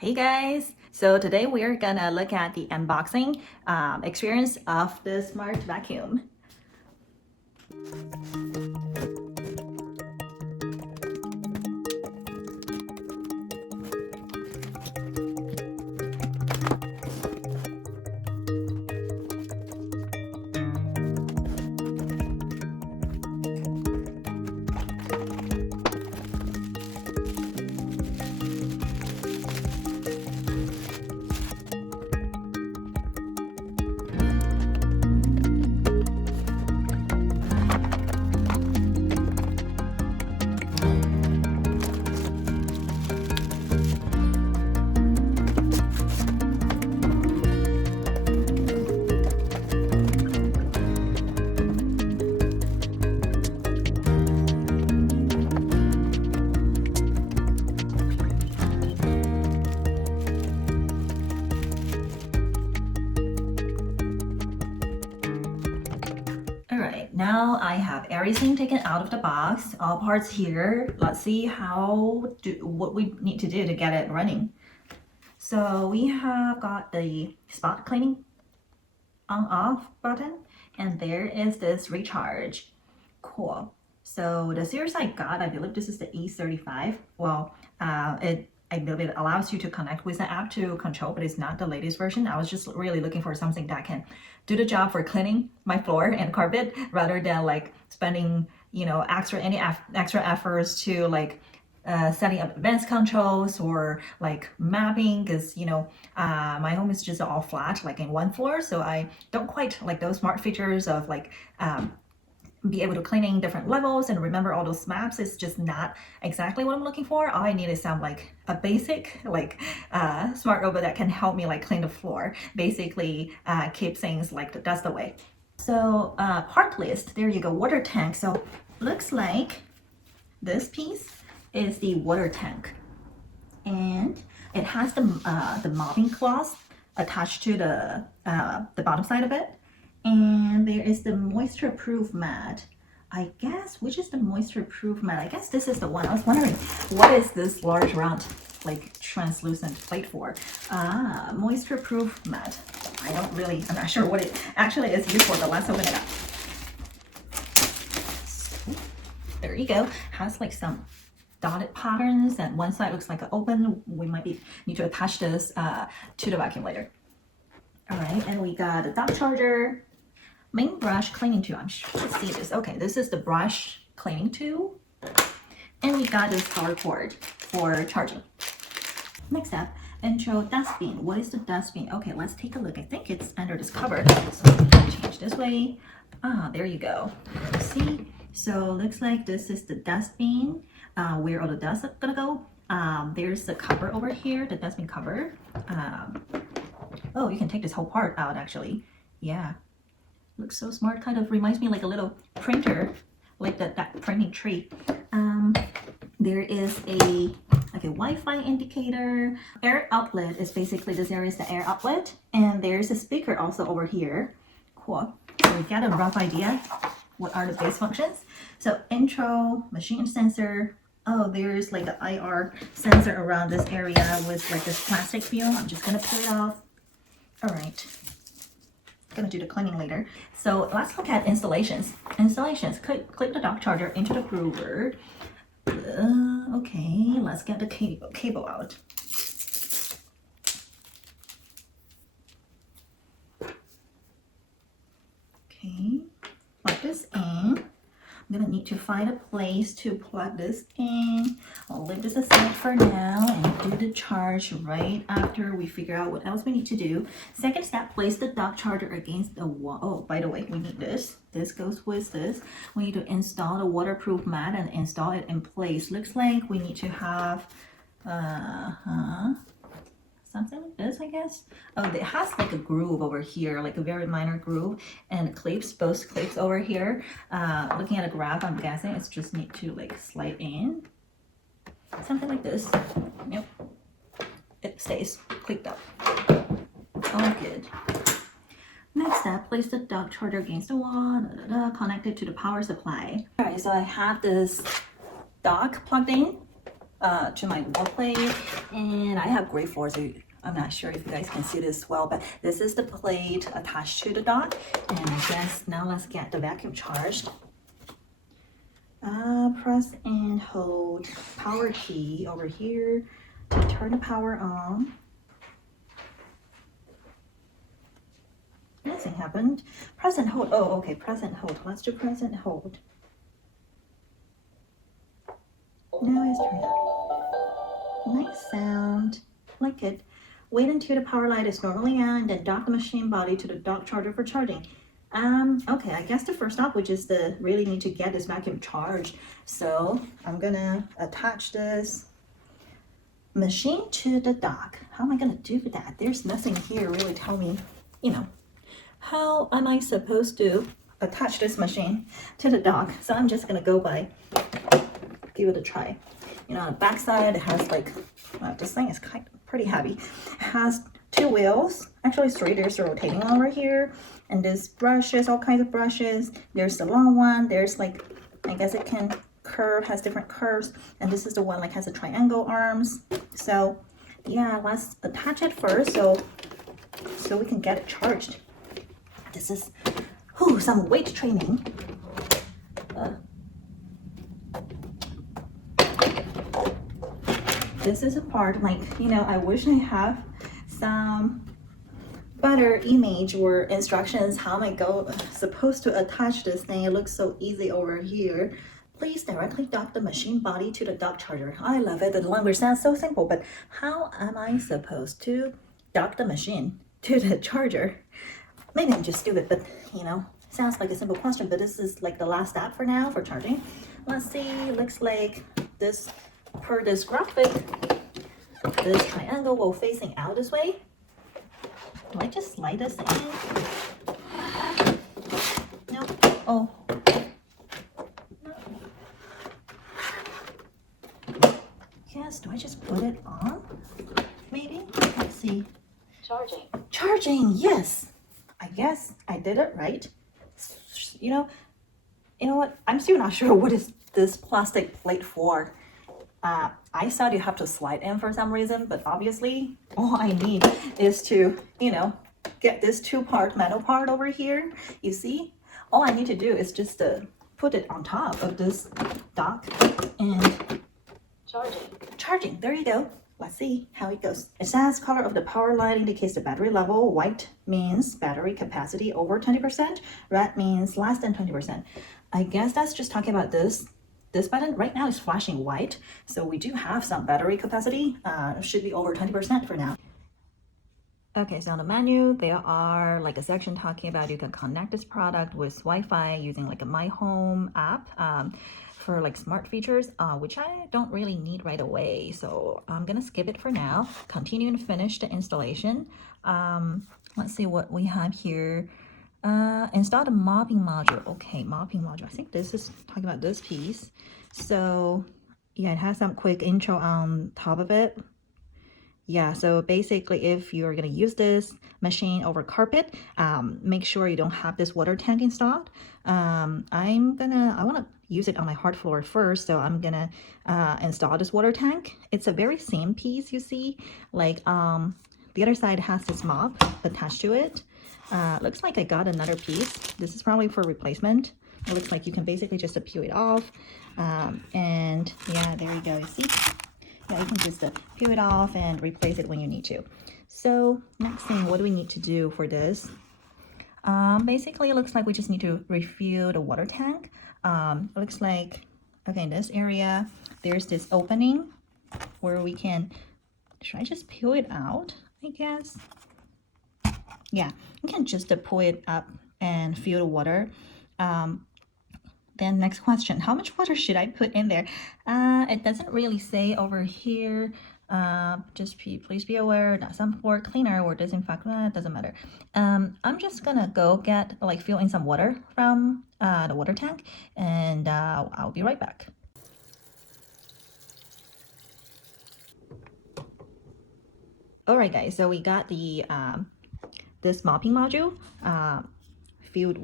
Hey guys! So today we're gonna look at the unboxing experience of the smart vacuum. Alright, now I have everything taken out of the box, all parts here. Let's see what we need to do to get it running. So we have got the spot cleaning on-off button, and there is this recharge. Cool. So the series I got, I believe this is the E35. Well, I believe it allows you to connect with the app to control, but it's not the latest version. I was just really looking for something that can do the job for cleaning my floor and carpet rather than like spending, extra efforts to like setting up advanced controls or like mapping, because my home is just all flat, like in one floor, so I don't quite like those smart features of like be able to cleaning different levels and remember all those maps. Is just not exactly what I'm looking for. All I need is some like a basic like smart robot that can help me like clean the floor, basically keep things like the dust away. So part list, there you go. Water tank. So looks like this piece is the water tank, and it has the mopping cloth attached to the bottom side of it. And there is the moisture proof mat. I guess, which is the moisture proof mat? I guess this is the one. I was wondering, what is this large round like translucent plate for? Moisture proof mat. I'm not sure what it actually is used for, but let's open it up. So, there you go. Has like some dotted patterns, and one side looks like an open. We might need to attach this to the vacuum later. All right, and we got a dock charger, main brush cleaning tool. I'm sure you see this. Okay, this is the brush cleaning tool, and we got this power cord for charging. Next up, intro dustbin. What is the dustbin? Okay, let's take a look. I think it's under this cover, so change this way. There you go. See, so looks like this is the dustbin, where all the dust is gonna go. There's the cover over here, the dustbin cover. Oh, you can take this whole part out actually. Yeah, looks so smart. Kind of reminds me like a little printer, like that printing tree. There is a Wi-Fi indicator. Air outlet is basically this area is the air outlet, and there's a speaker also over here. Cool. So we got a rough idea what are the base functions. So intro, machine sensor. Oh, there's like an IR sensor around this area with like this plastic film. I'm just gonna peel it off. All right, gonna do the cleaning later. So let's look at installations. Clip the dock charger into the groover. Okay, let's get the cable out. Okay, plug this in. I'm gonna need to find a place to plug this in. I'll leave this aside for now and do the charge right after we figure out what else we need to do. Second step, place the dock charger against the wall. Oh, by the way, we need this. This goes with this. We need to install the waterproof mat and install it in place. Looks like we need to have something like this, I guess. Oh, it has like a groove over here, like a very minor groove, and clips, both clips over here. Looking at a graph, I'm guessing it's just need to like slide in. Something like this. Yep. It stays clicked up. All good. Next step, place the dock charger against the wall, connect it to the power supply. All right, so I have this dock plugged in. to my wall plate, and I have gray floor, so I'm not sure if you guys can see this well, but this is the plate attached to the dock. And I guess now let's get the vacuum charged. Press and hold power key over here to turn the power on. Nothing happened. Press and hold. Oh, okay, press and hold. Let's do press and hold. Now it's turned on. Nice sound. Like it. Wait until the power light is normally on, then dock the machine body to the dock charger for charging. Okay, I guess the first step, which is the really need to get this vacuum charged. So I'm gonna attach this machine to the dock. How am I gonna do that? There's nothing here really tell me, you know, how am I supposed to attach this machine to the dock? So I'm just gonna go by, give it a try. You know, on the back side, it has like, well, this thing is pretty heavy. It has two wheels, actually three. There's a rotating one over here, and there's brushes, all kinds of brushes. There's the long one. There's like, I guess it can curve, has different curves, and this is the one like has a triangle arms. So yeah, let's attach it first so we can get it charged. This is some weight training. This is a part, like, you know, I wish I have some better image or instructions how am I supposed to attach this thing. It looks so easy over here. Please directly dock the machine body to the dock charger. I love it. The language sounds so simple, but how am I supposed to dock the machine to the charger? Maybe I'm just stupid, but you know, sounds like a simple question, but this is like the last step for now for charging. Let's see, looks like this, per this graphic, this triangle will facing out this way. Do I just slide this in? No. Oh. No. Yes, do I just put it on? Maybe? Let's see. Charging. Charging, yes. I guess I did it right. You know what? I'm still not sure what is this plastic plate for. I thought you have to slide in for some reason, but obviously all I need is to, you know, get this two-part metal part over here. You see, all I need to do is just put it on top of this dock and charging. There you go. Let's see how it goes. It says color of the power light indicates the battery level. White means battery capacity over 20%. Red means less than 20%. I guess that's just talking about this. This button right now is flashing white, so we do have some battery capacity. Should be over 20% for now. Okay, so on the menu, there are like a section talking about you can connect this product with Wi-Fi using like a My Home app for like smart features, which I don't really need right away. So I'm gonna skip it for now. Continue and finish the installation. Let's see what we have here. Install the mopping module. Okay, mopping module. I think this is talking about this piece. So yeah, it has some quick intro on top of it. Yeah, so basically if you're gonna use this machine over carpet, make sure you don't have this water tank installed. I wanna use it on my hard floor first, so I'm gonna install this water tank. It's a very same piece, you see, like the other side has this mop attached to it. Looks like I got another piece. This is probably for replacement. It looks like you can basically just peel it off. And yeah, there you go, you see? Yeah, you can just peel it off and replace it when you need to. So next thing, what do we need to do for this? Basically, it looks like we just need to refill the water tank. It looks like, okay, in this area, there's this opening where we can, should I just peel it out, I guess? Yeah, you can just pull it up and fill the water. Then next question, how much water should I put in there? It doesn't really say over here. Please be aware that some floor cleaner or disinfectant, doesn't matter. I'm just gonna go get, like, fill in some water from the water tank, and I'll be right back. All right, guys, so we got the this mopping module filled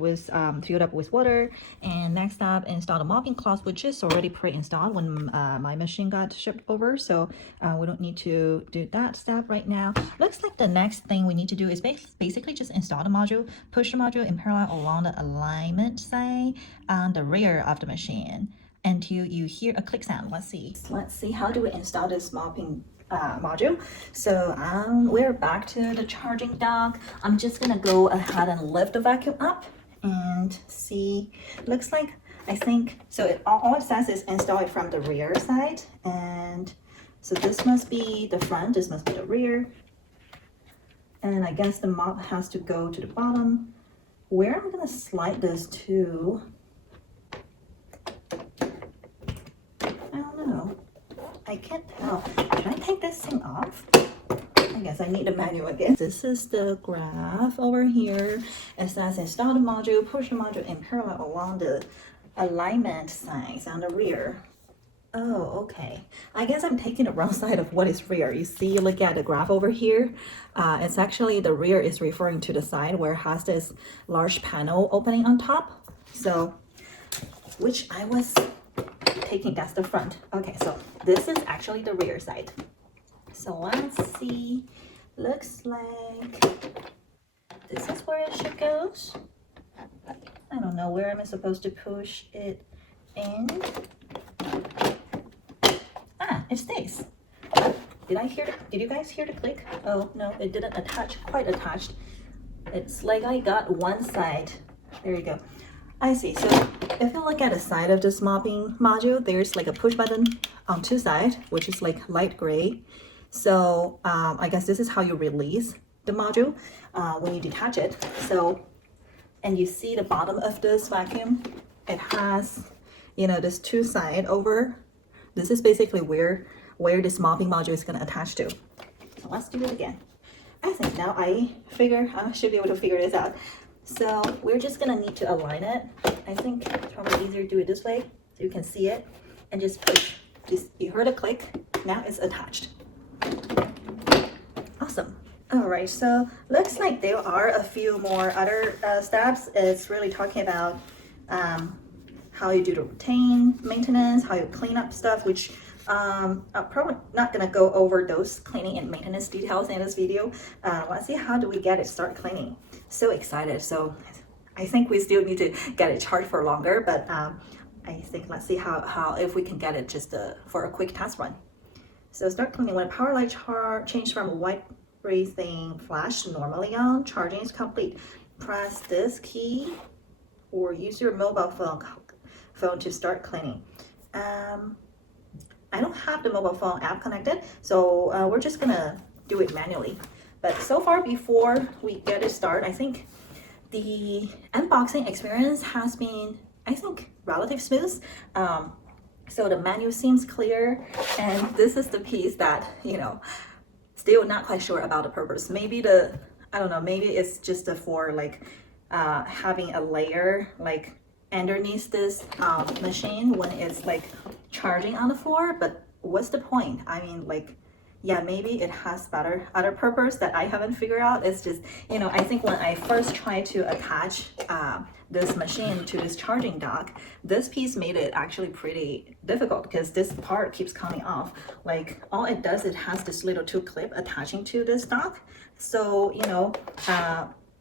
up with water. And next up, install the mopping cloth, which is already pre-installed when my machine got shipped over. So we don't need to do that step right now. Looks like the next thing we need to do is basically just install the module, push the module in parallel along the alignment side on the rear of the machine until you hear a click sound. Let's see how do we install this mopping module. So we're back to the charging dock. I'm just gonna go ahead and lift the vacuum up and see. Looks like, I think so all it says is install it from the rear side, and so this must be the front, this must be the rear, and I guess the mop has to go to the bottom. Where I'm gonna slide this to, I can't tell. Should I take this thing off? I guess I need the manual again. This is the graph over here. It says install the module, push the module in parallel along the alignment sides on the rear. Oh, okay. I guess I'm taking the wrong side of what is rear. You see, look at the graph over here. It's actually the rear is referring to the side where it has this large panel opening on top. So, which I was taking, that's the front. Okay, so this is actually the rear side. So let's see. Looks like this is where it should go. I don't know, where am I supposed to push it in? It stays. Did you guys hear the click? Oh no, it didn't quite attach. It's like I got one side. There you go. I see. So if you look at the side of this mopping module, there's like a push button on two sides, which is like light gray. So I guess this is how you release the module when you detach it. So, and you see the bottom of this vacuum, it has, you know, this two side over. This is basically where this mopping module is going to attach to. So let's do it again. I think now I should be able to figure this out. So we're just gonna need to align it. I think it's probably easier to do it this way so you can see it and just push. You heard a click, now it's attached. Awesome. All right, so looks like there are a few more other steps. It's really talking about how you do the routine maintenance, how you clean up stuff, which I'm probably not gonna go over those cleaning and maintenance details in this video. Let's see, how do we get it start cleaning? So excited. So I think we still need to get it charged for longer, but I think let's see how if we can get it just for a quick test run. So start cleaning. When a power light change from white breathing flash normally on, charging is complete. Press this key or use your mobile phone to start cleaning. I don't have the mobile phone app connected, so we're just gonna do it manually. But so far, before we get it started, I think the unboxing experience has been, I think, relatively smooth. So the menu seems clear, and this is the piece that, you know, still not quite sure about the purpose. Maybe I don't know, maybe it's just for like having a layer like underneath this machine when it's like charging on the floor, but what's the point? I mean, like, yeah, maybe it has other purpose that I haven't figured out. It's just, you know, I think when I first tried to attach this machine to this charging dock, this piece made it actually pretty difficult because this part keeps coming off. Like, all it does, it has this little two clip attaching to this dock. So, you know,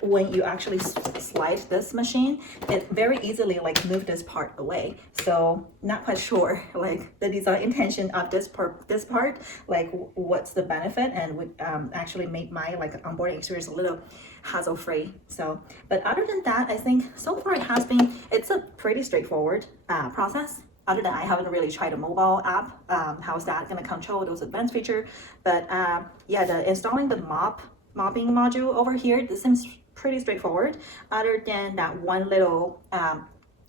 when you actually slide this machine, it very easily like move this part away. So not quite sure like the design intention of this part, like what's the benefit, and would actually make my like onboarding experience a little hassle-free. So, but other than that, I think so far it's a pretty straightforward process. Other than I haven't really tried a mobile app, how's that gonna control those advanced features? But yeah, the installing the mopping module over here, this seems pretty straightforward, other than that one little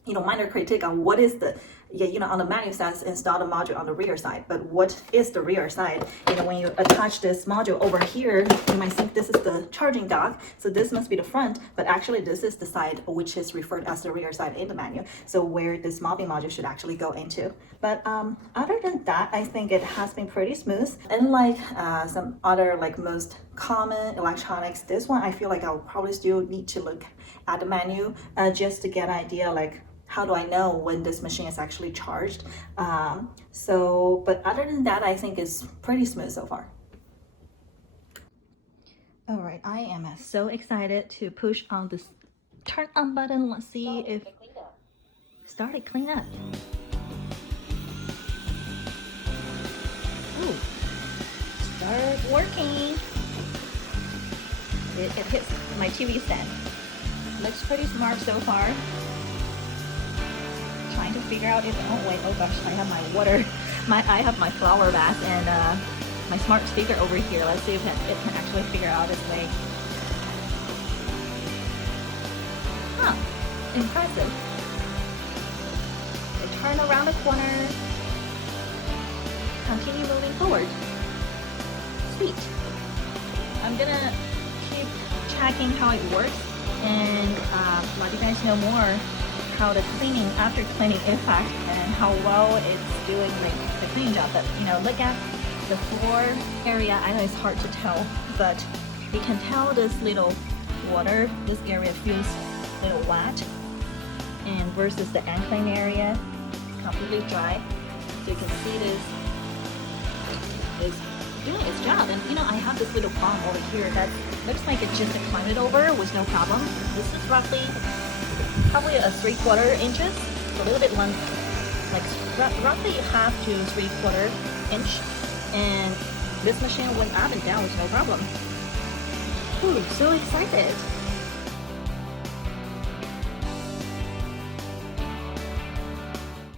you know, minor critique on what is the, yeah, you know, on the manual says install the module on the rear side, but what is the rear side? You know, when you attach this module over here, you might think this is the charging dock, so this must be the front, but actually this is the side which is referred as the rear side in the manual, so where this mobbing module should actually go into. But other than that, I think it has been pretty smooth. Unlike some other like most common electronics, this one I feel like I'll probably still need to look at the menu just to get an idea like how do I know when this machine is actually charged. But other than that, I think it's pretty smooth so far. All right, I am so excited to push on this turn on button. Let's see if started clean up. Ooh, start working. It hits my TV stand. Looks pretty smart so far. Trying to figure out if, oh wait, oh gosh, I have my water, I have my flower vase and my smart speaker over here. Let's see if it can actually figure out its way. Huh, impressive. So turn around the corner, continue moving forward. Sweet. I'm gonna keep checking how it works and let you guys know more how the cleaning, after cleaning effect, and how well it's doing the cleaning job. But you know, look at the floor area. I know it's hard to tell, but you can tell this little water, this area feels a little wet, and versus the unclean area, completely dry. So you can see this is doing its job. And you know, I have this little bomb over here that looks like it just climbed over with no problem. This is roughly probably a 3/4 inches, a little bit long, like roughly half to 3/4 inch, and this machine went up and down with no problem. Ooh, so excited!